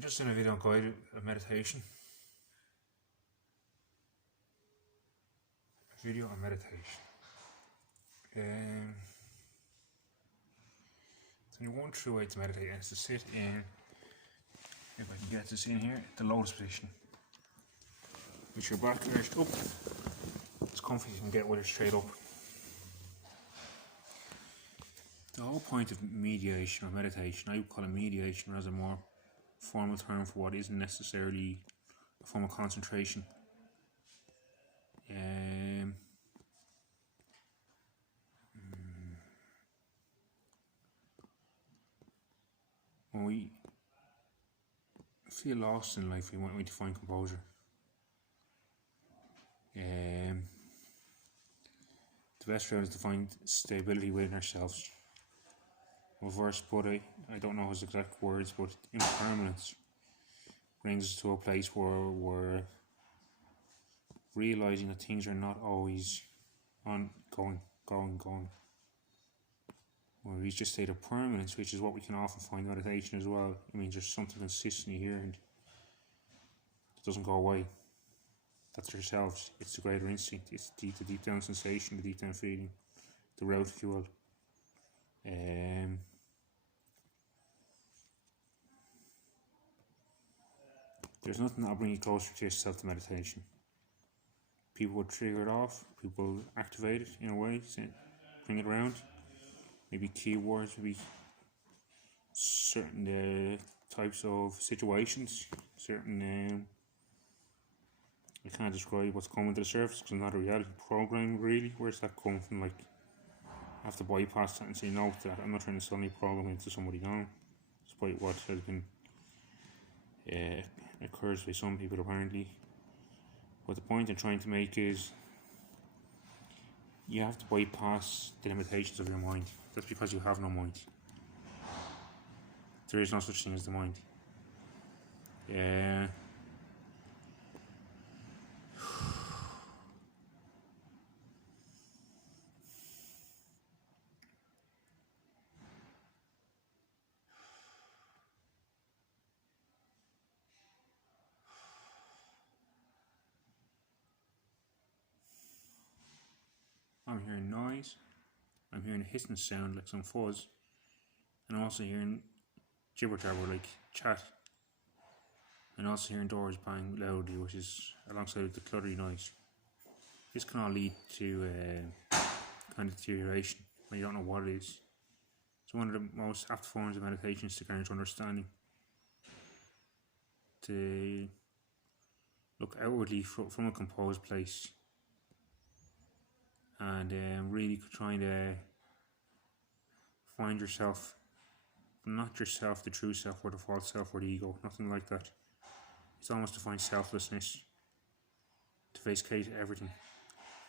I'm just doing a video on guided meditation. Video on meditation. So you one true way to meditate is to sit in, if I can get this in here, the lotus position. With your back arched up, it's comfy, you can get with it straight up. The whole point of mediation or meditation, I would call it mediation as a more formal term for what isn't necessarily a form of concentration. When we feel lost in life, we want to find composure. The best route is to find stability within ourselves. Reverse, but I don't know his exact words, but impermanence brings us to a place where we're realizing that things are not always going. When we reach a state of permanence, which is what we can often find in meditation as well, it means there's something consistently here and it doesn't go away. That's ourselves. It's the greater instinct. It's the deep down sensation, the deep down feeling, the route, if you will. There's nothing that'll bring you closer to yourself to meditation. People will trigger it off, people will activate it in a way, bring it around. Maybe keywords, maybe certain types of situations, certain I can't describe what's coming to the surface because I'm not a reality program really. Where's that coming from? Like, I have to bypass that and say no to that. I'm not trying to sell any program into somebody now, despite what has been occurs by some people apparently. But the point I'm trying to make is you have to bypass the limitations of your mind. That's because you have no mind. There is no such thing as the mind. I'm hearing noise, I'm hearing a hissing sound like some fuzz, and I'm also hearing jibber jabber like chat, and also hearing doors bang loudly, which is alongside the cluttery noise. This can all lead to kind of deterioration when you don't know what it is. It's one of the most apt forms of meditation is to garner understanding, to look outwardly from a composed place, and really trying to find yourself, not yourself, the true self or the false self or the ego, nothing like that. It's almost to find selflessness, to vacate everything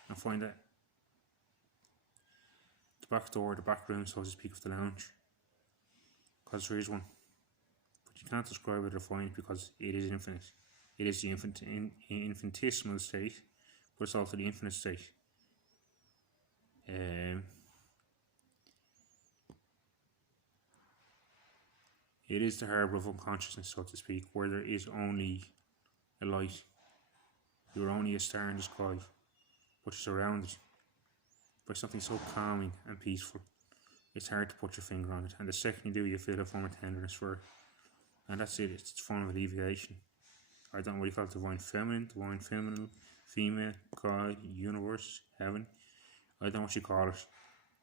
and find that the back door, the back room, so to speak, of the lounge, because there is one, but you can't describe it or define it because it is infinite. It is the infinitesimal state, but it's also the infinite state. It is the harbour of unconsciousness, so to speak, where there is only a light. You're only a star in the sky, but you're surrounded by something so calming and peaceful. It's hard to put your finger on it, and the second you do, you feel a form of tenderness for it. And that's it, it's a form of alleviation. I don't know what you call it, divine feminine, female, God, universe, heaven. I don't know what you call it,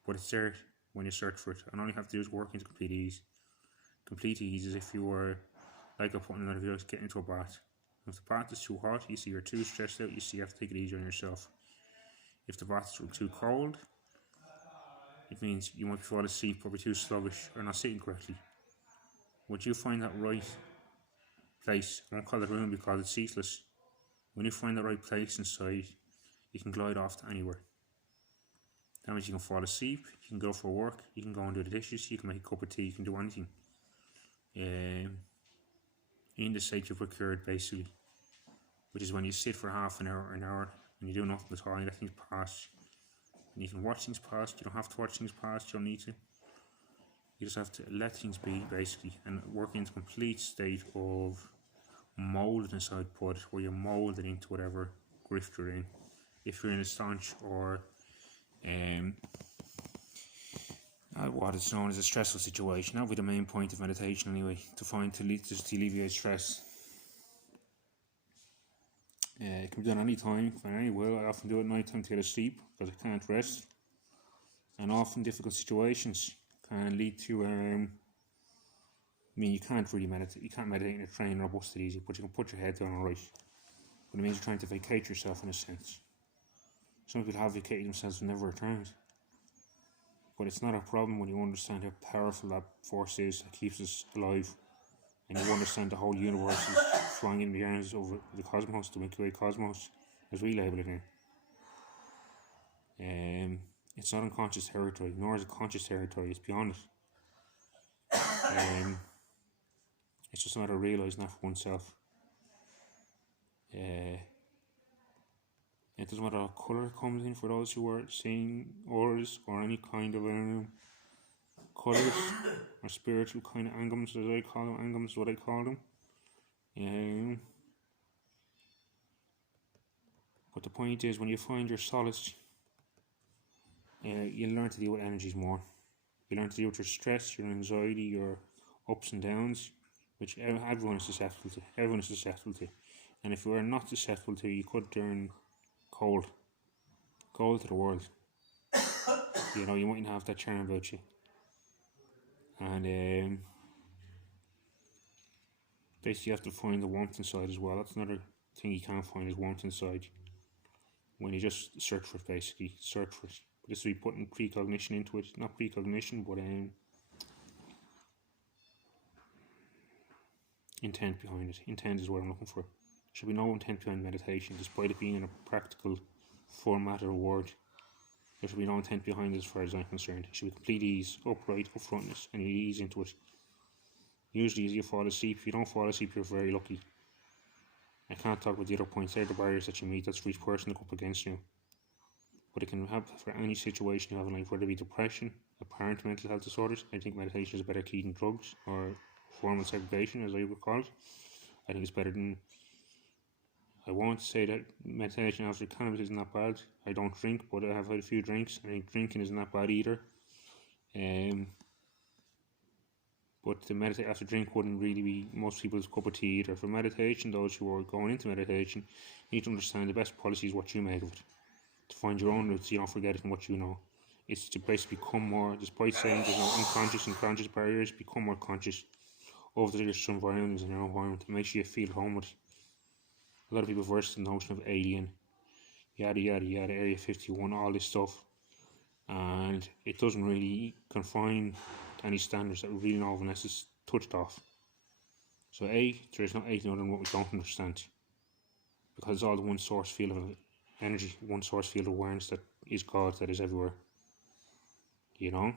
but it's there when you search for it, and all you have to do is work into complete ease. Complete ease is if you were, like I put in another video, get into a bath. If the bath is too hot, you see you're too stressed out, you see you have to take it easy on yourself. If the bath is too cold, it means you might fall asleep, probably too sluggish, or not sitting correctly. Would you find that right place? I won't call it room because it's ceaseless. When you find the right place inside, you can glide off to anywhere. That means you can fall asleep, you can go for work, you can go and do the dishes, you can make a cup of tea, you can do anything. In the state you've procured, basically, which is when you sit for half an hour, and you do nothing at all, and you let things pass. And you can watch things pass, you don't have to watch things pass, you don't need to. You just have to let things be, basically, and work into a complete state of molded inside put, where you're molded into whatever grift you're in. If you're in a staunch or what is known as a stressful situation, that would be the main point of meditation anyway, to alleviate stress. It can be done any time, for any will. I often do it at night time to get asleep because I can't rest, and often difficult situations can lead to you can't really meditate. You can't meditate in a train or a bus that easy, but you can put your head down alright. But it means you're trying to vacate yourself in a sense. Some people have vacated themselves and never returned. But it's not a problem when you understand how powerful that force is that keeps us alive, and you understand the whole universe is flying in the arms over the cosmos, the Milky Way cosmos, as we label it here. It's not unconscious territory, nor is it conscious territory. It's beyond it. It's just a matter of realising that for oneself. It doesn't matter what colour it comes in for those who are seeing auras or any kind of colours or spiritual kind of angams, as I call them. Angams is what I call them. But the point is, when you find your solace, you learn to deal with energies more. You learn to deal with your stress, your anxiety, your ups and downs, which everyone is susceptible to. Everyone is susceptible to. And if you are not susceptible to, you could turn cold to the world. You know, you mightn't have that charm about you. And basically you have to find the warmth inside as well. That's another thing you can't find, is warmth inside. When you just search for it, basically. Search for it. But this will be putting precognition into it. Not precognition, but intent behind it. Intent is what I'm looking for. There should be no intent behind meditation, despite it being in a practical format or word. There should be no intent behind it as far as I'm concerned. It should be complete ease, upright, upfrontness, and you ease into it. Usually as you fall asleep, if you don't fall asleep, you're very lucky. I can't talk about the other points. They're the barriers that you meet. That's for each person to go up against you. But it can happen for any situation you have in life, whether it be depression, apparent mental health disorders. I think meditation is a better key than drugs, or formal segregation, as I would call it. I think it's better than... I won't say that meditation after cannabis isn't that bad. I don't drink, but I have had a few drinks. I think drinking isn't that bad either. But the meditate after drink wouldn't really be most people's cup of tea either. For meditation, those who are going into meditation need to understand the best policy is what you make of it. To find your own roots, so you don't forget it and what you know. It's to basically become more, despite saying there's no unconscious and conscious barriers, become more conscious of your surroundings and your environment. It makes you feel at home with it. A lot of people verse the notion of alien, yada yada yada, Area 51, all this stuff, and it doesn't really confine to any standards that really no one has touched off. So there is no anything other than what we don't understand, because it's all the one source field of energy, one source field of awareness that is God, that is everywhere. You know?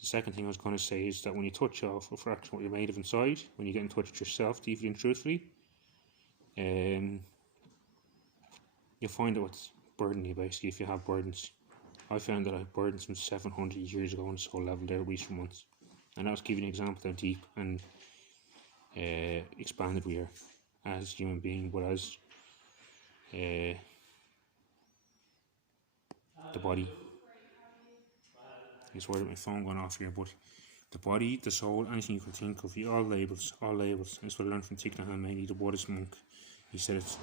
The second thing I was going to say is that when you touch off a fraction of what you're made of inside, when you get in touch with yourself deeply and truthfully, you'll find out what's burdening you, basically, if you have burdens. I found that I had burdens from 700 years ago on the soul level there recent months, and that was giving an example of how deep and expanded we are as human beings, but as the body. It's worried my phone going off here, but the body, the soul, anything you can think of, all labels. That's what I learned from Thich Nhat Hanh, mainly the Buddhist monk. He said it's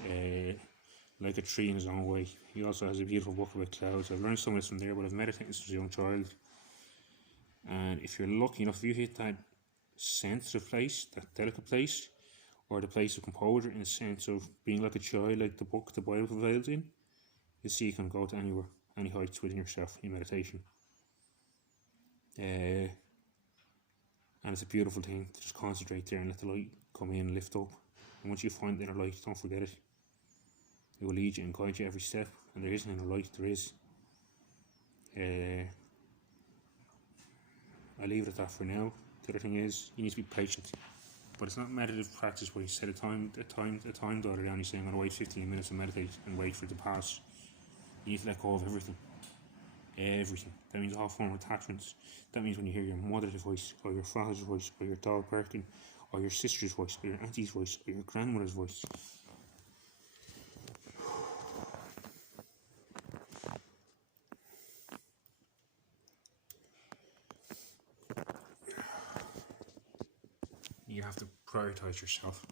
like a tree in his own way. He also has a beautiful book about clouds. I've learned some of this from there, but I've meditated since a young child. And if you're lucky enough, if you hit that sensitive place, that delicate place, or the place of composure in the sense of being like a child, like the book, the Bible prevails in, you'll see you can go to anywhere, any heights within yourself in meditation. And it's a beautiful thing to just concentrate there and let the light come in and lift up. And once you find the inner light, don't forget it. It will lead you and guide you every step. And there is an inner light, there is. I'll leave it at that for now. The other thing is, you need to be patient. But it's not meditative practice where you set a time dial down, you say I'm going to wait 15 minutes and meditate and wait for it to pass. You need to let go of everything. everything. That means all form of attachments. That means when you hear your mother's voice, or your father's voice, or your dog barking, or your sister's voice, or your auntie's voice, or your grandmother's voice. You have to prioritize yourself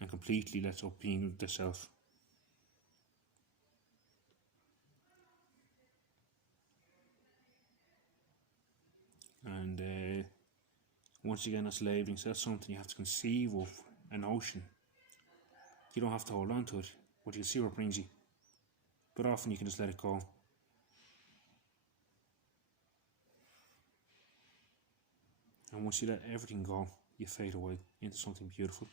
and completely let up being the self. And once again, that's labeling. So that's something you have to conceive of, an ocean. You don't have to hold on to it, but you can see where it brings you. But often you can just let it go. And once you let everything go, you fade away into something beautiful.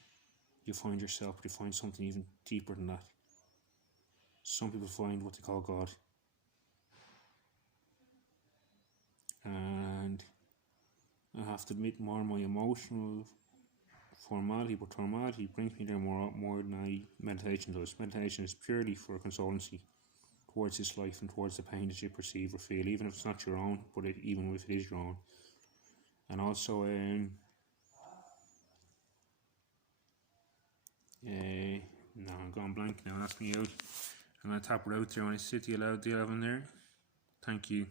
You find yourself, but you find something even deeper than that. Some people find what they call God. And I have to admit, more my emotional formality, but formality brings me there more than meditation does. Meditation is purely for consolency towards this life and towards the pain that you perceive or feel, even if it's not your own, but even if it is your own. And also, no, I'm going blank now. That's me out. I'm gonna tap it out there when I sit. Do you have in there? Thank you.